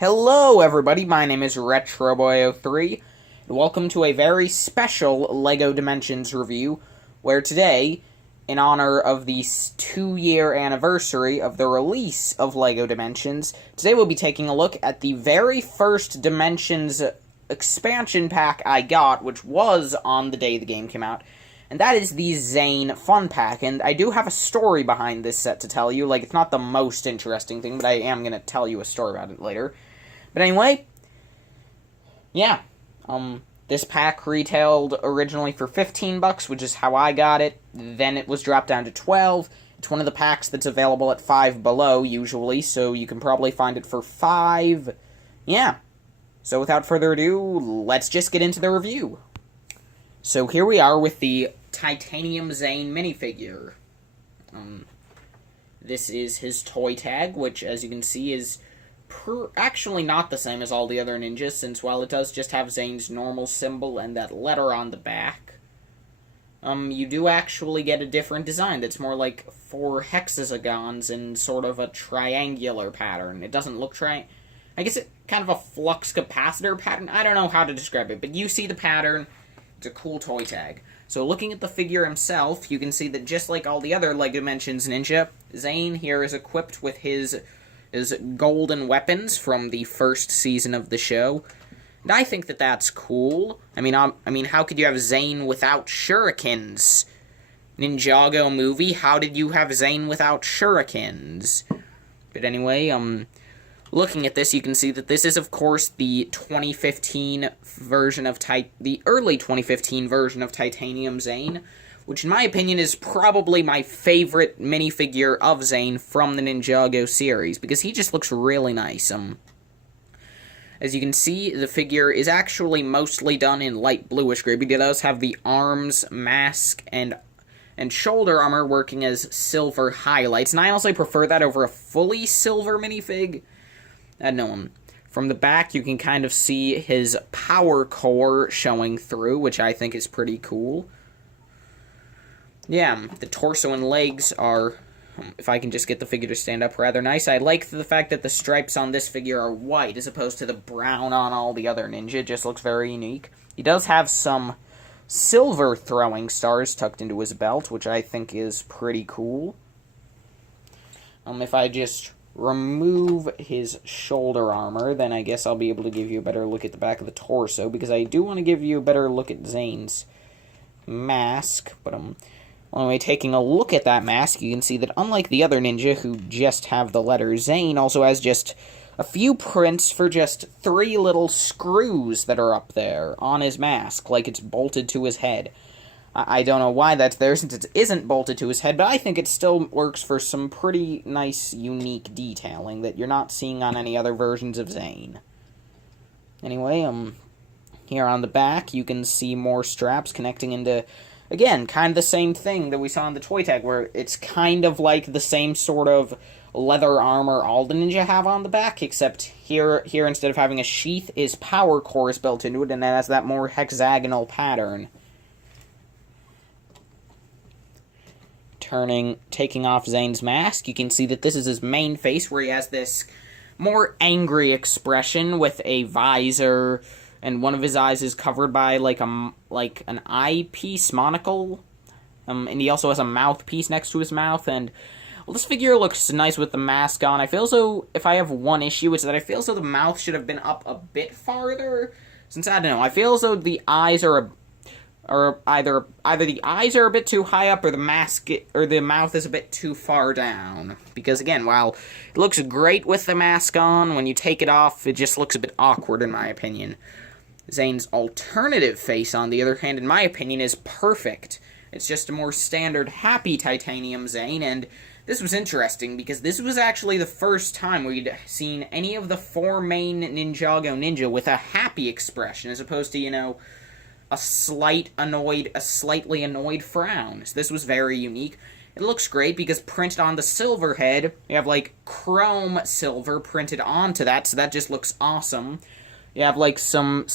Hello everybody, my name is RetroBoy03, and welcome to a very special LEGO Dimensions review, where today, in honor of the 2-year anniversary of the release of LEGO Dimensions, today we'll be taking a look at the very first Dimensions expansion pack I got, which was on the day the game came out, and that is the Zane Fun Pack. And I do have a story behind this set to tell you. Like, it's not the most interesting thing, but I am going to tell you a story about it later. But anyway, yeah, this pack retailed originally for $15, which is how I got it. Then it was dropped down to $12. It's one of the packs that's available at $5 below, usually, so you can probably find it for $5. Yeah. So without further ado, let's just get into the review. So here we are with the Titanium Zane minifigure. This is his toy tag, which, as you can see, is actually not the same as all the other ninjas, since while it does just have Zane's normal symbol and that letter on the back, you do actually get a different design that's more like 4 hexagons in sort of a triangular pattern. It doesn't look I guess it kind of a flux capacitor pattern. I don't know how to describe it, but you see the pattern. It's a cool toy tag. So looking at the figure himself, you can see that just like all the other LEGO Dimensions Ninja, Zane here is equipped with his golden weapons from the first season of the show. And I think that that's cool. I mean, how could you have Zane without shurikens? Ninjago movie, how did you have Zane without shurikens? But anyway, looking at this, you can see that this is, of course, the 2015 version of the early 2015 version of Titanium Zane, which in my opinion is probably my favorite minifigure of Zane from the Ninjago series, because he just looks really nice. As you can see, the figure is actually mostly done in light bluish gray, but it does have the arms, mask, and shoulder armor working as silver highlights, and I also prefer that over a fully silver minifig. From the back, you can kind of see his power core showing through, which I think is pretty cool. Yeah, the torso and legs are, if I can just get the figure to stand up, rather nice. I like the fact that the stripes on this figure are white, as opposed to the brown on all the other ninja. It just looks very unique. He does have some silver throwing stars tucked into his belt, which I think is pretty cool. If I just remove his shoulder armor, then I guess I'll be able to give you a better look at the back of the torso, because I do want to give you a better look at Zane's mask. But anyway, taking a look at that mask, you can see that unlike the other ninja who just have the letter Zane, also has just a few prints for just 3 little screws that are up there on his mask, like it's bolted to his head. I don't know why that's there, since it isn't bolted to his head, but I think it still works for some pretty nice, unique detailing that you're not seeing on any other versions of Zane. Anyway, here on the back, you can see more straps connecting into, again, kind of the same thing that we saw in the toy tag, where it's kind of like the same sort of leather armor all the ninja have on the back, except here instead of having a sheath, his power core is built into it, and it has that more hexagonal pattern. Taking off Zane's mask, you can see that this is his main face, where he has this more angry expression with a visor, and one of his eyes is covered by like an eyepiece monocle, and he also has a mouthpiece next to his mouth. And well, this figure looks nice with the mask on. I feel as though, if I have one issue, it's that I feel as though the mouth should have been up a bit farther, since I don't know, I feel as though the eyes are either the eyes are a bit too high up, or the mouth is a bit too far down. Because again, while it looks great with the mask on, when you take it off, it just looks a bit awkward in my opinion. Zane's alternative face, on the other hand, in my opinion, is perfect. It's just a more standard happy Titanium Zane, and this was interesting because this was actually the first time we'd seen any of the 4 main Ninjago ninja with a happy expression, as opposed to, you know, a slightly annoyed frown. So this was very unique. It looks great because printed on the silver head, you have like chrome silver printed onto that, so that just looks awesome. You have like some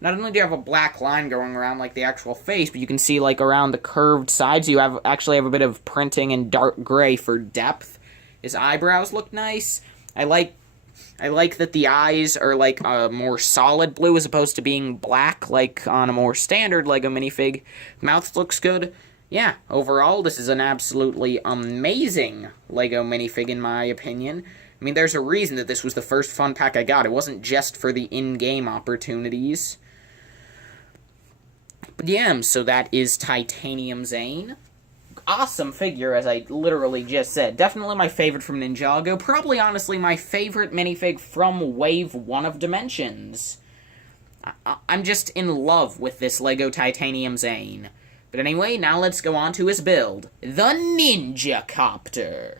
not only do you have a black line going around like the actual face, but you can see like around the curved sides you actually have a bit of printing in dark gray for depth. His eyebrows look nice. I I like that the eyes are, like, a more solid blue as opposed to being black, like on a more standard LEGO minifig. Mouth looks good. Yeah, overall, this is an absolutely amazing LEGO minifig, in my opinion. I mean, there's a reason that this was the first fun pack I got. It wasn't just for the in-game opportunities. But yeah, so that is Titanium Zane. Awesome figure, as I literally just said. Definitely my favorite from Ninjago. Probably, honestly, my favorite minifig from Wave 1 of Dimensions. I'm just in love with this LEGO Titanium Zane. But anyway, now let's go on to his build. The NinjaCopter.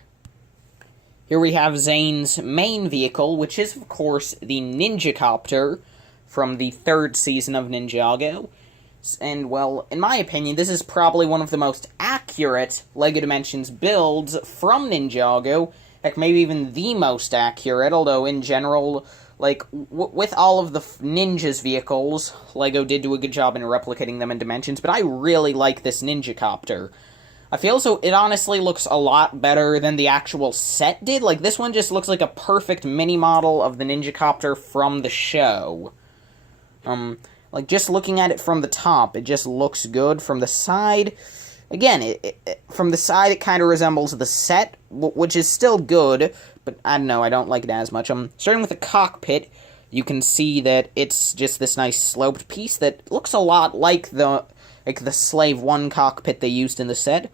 Here we have Zane's main vehicle, which is, of course, the NinjaCopter from the 3rd season of Ninjago. And, well, in my opinion, this is probably one of the most accurate LEGO Dimensions builds from Ninjago. Heck, maybe even the most accurate, although in general, like, with all of the Ninja's vehicles, LEGO did do a good job in replicating them in Dimensions, but I really like this NinjaCopter. I feel so it honestly looks a lot better than the actual set did. Like, this one just looks like a perfect mini-model of the NinjaCopter from the show. Like, just looking at it from the top, it just looks good. From the side, again, from the side, it kind of resembles the set, which is still good, but I don't know, I don't like it as much. Starting with the cockpit, you can see that it's just this nice sloped piece that looks a lot like the Slave 1 cockpit they used in the set.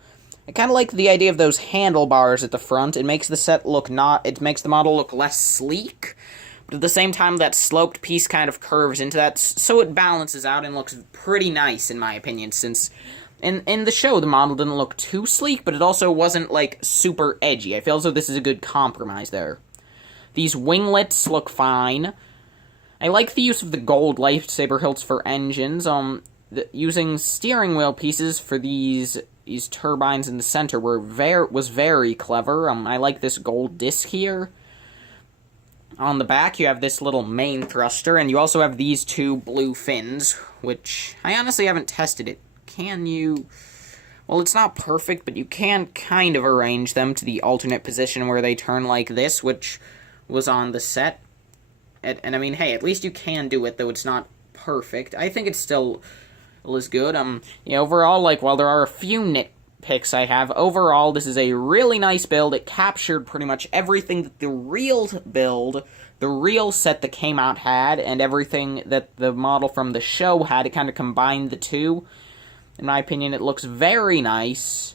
I kind of like the idea of those handlebars at the front. It makes the set look it makes the model look less sleek. But at the same time, that sloped piece kind of curves into that, so it balances out and looks pretty nice, in my opinion, since in the show, the model didn't look too sleek, but it also wasn't, like, super edgy. I feel as though this is a good compromise there. These winglets look fine. I like the use of the gold lightsaber hilts for engines. Using steering wheel pieces for these turbines in the center was very clever. I like this gold disc here. On the back, you have this little main thruster, and you also have these 2 blue fins, which I honestly haven't tested it. Can you... Well, it's not perfect, but you can kind of arrange them to the alternate position where they turn like this, which was on the set. And I mean, hey, at least you can do it, though it's not perfect. I think it still is good. Overall, like, while there are a few nitpicks I have, overall, this is a really nice build. It captured pretty much everything that the real set that came out had, and everything that the model from the show had. It kind of combined the two. In my opinion, it looks very nice.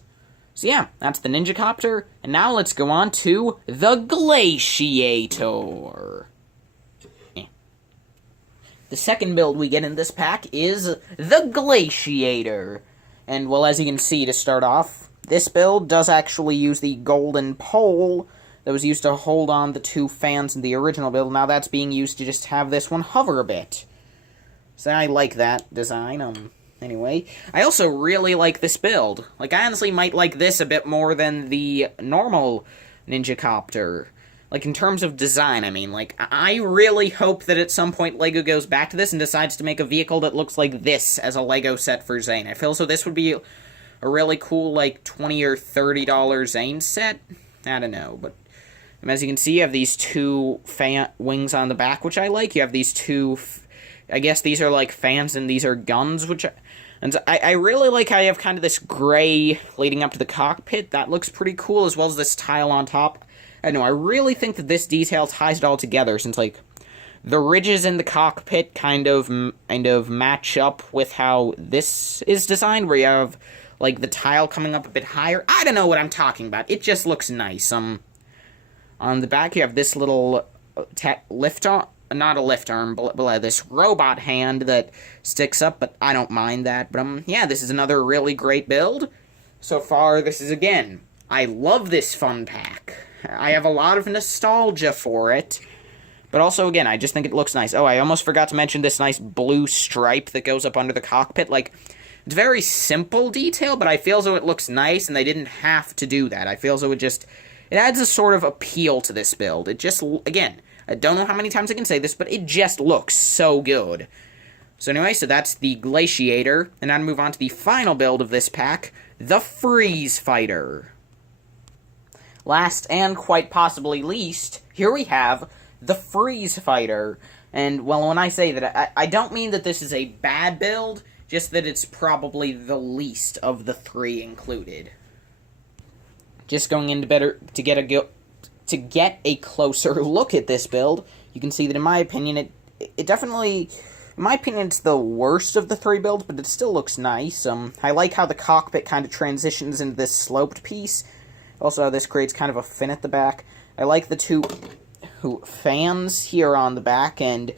So yeah, that's the NinjaCopter, and now let's go on to the Glaciator. The second build we get in this pack is the Glaciator. And, well, as you can see, to start off, this build does actually use the golden pole that was used to hold on the 2 fans in the original build. Now that's being used to just have this one hover a bit. So I like that design. Anyway, I also really like this build. Like, I honestly might like this a bit more than the normal NinjaCopter. Like, in terms of design, I mean, like, I really hope that at some point LEGO goes back to this and decides to make a vehicle that looks like this as a LEGO set for Zane. I feel so this would be a really cool, like, $20 or $30 Zane set. I don't know, but as you can see, you have these 2 wings on the back, which I like. You have these 2, I guess these are, like, fans and these are guns, which I really like how you have kind of this gray leading up to the cockpit. That looks pretty cool, as well as this tile on top. I don't know, I really think that this detail ties it all together, since, like, the ridges in the cockpit kind of match up with how this is designed, where you have, like, the tile coming up a bit higher. I don't know what I'm talking about. It just looks nice. On the back, you have this little lift arm, not a lift arm, but this robot hand that sticks up, but I don't mind that. But, yeah, this is another really great build. So far, this is, again, I love this fun pack. I have a lot of nostalgia for it. But also, again, I just think it looks nice. Oh, I almost forgot to mention this nice blue stripe that goes up under the cockpit. Like, it's very simple detail, but I feel as though it looks nice, and they didn't have to do that. I feel as though it adds a sort of appeal to this build. It just, again, I don't know how many times I can say this, but it just looks so good. So anyway, so that's the Glaciator, and now to move on to the final build of this pack, the Freeze Fighter. Last, and quite possibly least, here we have the Freeze Fighter. And, well, when I say that, I don't mean that this is a bad build, just that it's probably the least of the three included. Just going into to get a closer look at this build, you can see that in my opinion, it definitely, in my opinion, it's the worst of the three builds, but it still looks nice. I like how the cockpit kind of transitions into this sloped piece. Also, how this creates kind of a fin at the back. I like the two fans here on the back, and,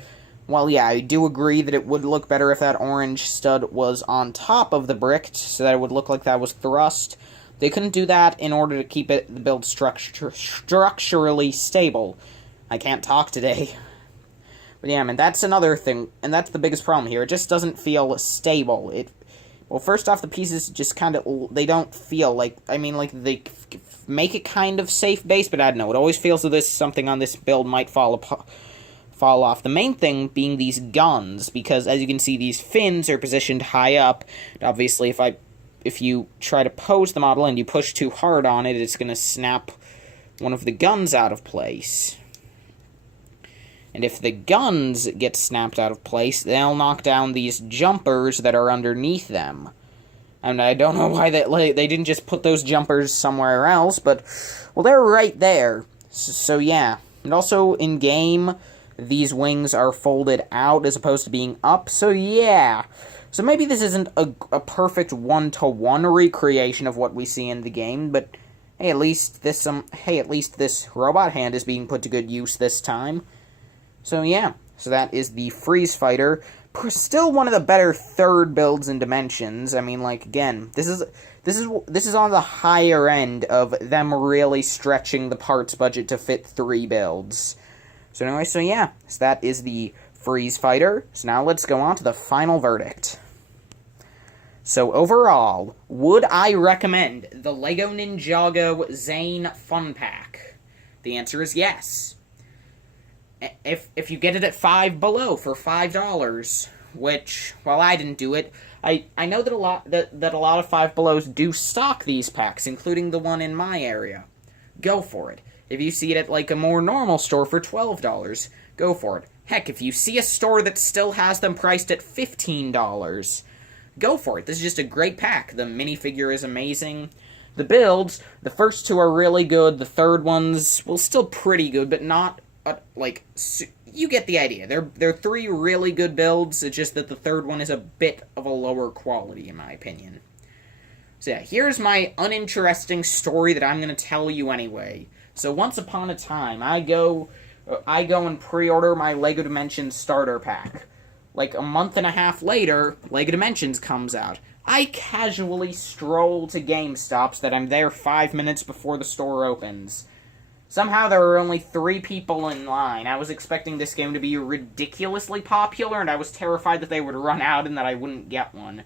well, yeah, I do agree that it would look better if that orange stud was on top of the brick, so that it would look like that was thrust. They couldn't do that in order to keep the build structurally stable. I can't talk today. But yeah, man, that's another thing, and that's the biggest problem here. It just doesn't feel stable. Well, first off, the pieces just kind of, they don't feel like, I mean, like, they make it kind of safe base, but I don't know. It always feels as though something on this build might fall off. The main thing being these guns, because as you can see, these fins are positioned high up. And obviously, if you try to pose the model and you push too hard on it, it's going to snap one of the guns out of place. And if the guns get snapped out of place, they'll knock down these jumpers that are underneath them. And I don't know why they didn't just put those jumpers somewhere else, but, well, they're right there. So yeah. And also, in-game, these wings are folded out as opposed to being up, so yeah. So maybe this isn't a perfect one-to-one recreation of what we see in the game, but hey, at least this robot hand is being put to good use this time. So yeah, so that is the Freeze Fighter. Still one of the better third builds in Dimensions. I mean, like, again, this is on the higher end of them really stretching the parts budget to fit 3 builds. So anyway, so yeah, so that is the Freeze Fighter. So now let's go on to the final verdict. So overall, would I recommend the LEGO Ninjago Zane Fun Pack? The answer is yes. If you get it at Five Below for $5, which, well, I didn't do it. I know that a lot of Five Belows do stock these packs, including the one in my area. Go for it. If you see it at, like, a more normal store for $12, go for it. Heck, if you see a store that still has them priced at $15, go for it. This is just a great pack. The minifigure is amazing. The builds, the first 2 are really good. The third one's, well, still pretty good, but not, you get the idea. They're 3 really good builds. It's just that the third one is a bit of a lower quality, in my opinion. So yeah, here's my uninteresting story that I'm going to tell you anyway. So once upon a time, I go and pre-order my LEGO Dimensions starter pack. Like a month and a half later, LEGO Dimensions comes out. I casually stroll to GameStop's that I'm there 5 minutes before the store opens. Somehow there were only 3 people in line. I was expecting this game to be ridiculously popular, and I was terrified that they would run out and that I wouldn't get one.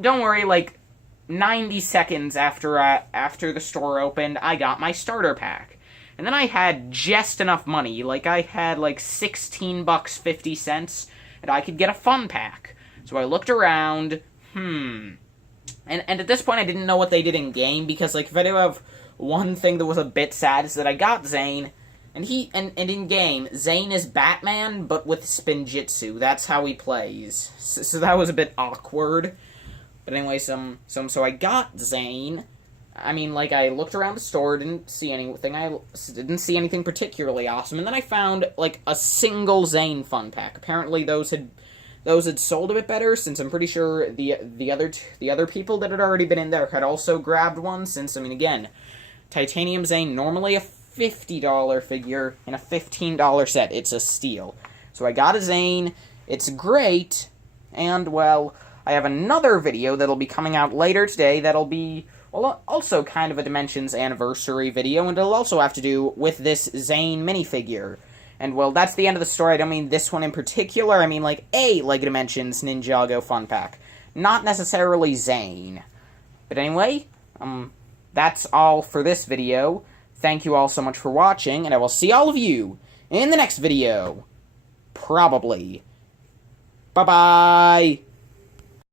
Don't worry, like, 90 seconds after the store opened, I got my starter pack. And then I had just enough money. Like, I had, like, $16.50, and I could get a fun pack. So I looked around, And at this point, I didn't know what they did in-game, because, like, if I do have one thing that was a bit sad is that I got Zane, and in-game, Zane is Batman, but with Spinjitzu. That's how he plays. So that was a bit awkward. But anyway, so I got Zane. I mean, like, I looked around the store, didn't see anything particularly awesome, and then I found, like, a single Zane fun pack. Apparently those had sold a bit better, since I'm pretty sure the other people that had already been in there had also grabbed one, since, I mean, again, Titanium Zane, normally a $50 figure, in a $15 set. It's a steal. So I got a Zane, it's great, and, well, I have another video that'll be coming out later today that'll be, well, also kind of a Dimensions anniversary video, and it'll also have to do with this Zane minifigure. And, well, that's the end of the story. I don't mean this one in particular. I mean, like, a LEGO Dimensions Ninjago Fun Pack. Not necessarily Zane. But anyway, that's all for this video. Thank you all so much for watching, and I will see all of you in the next video. Probably. Bye-bye!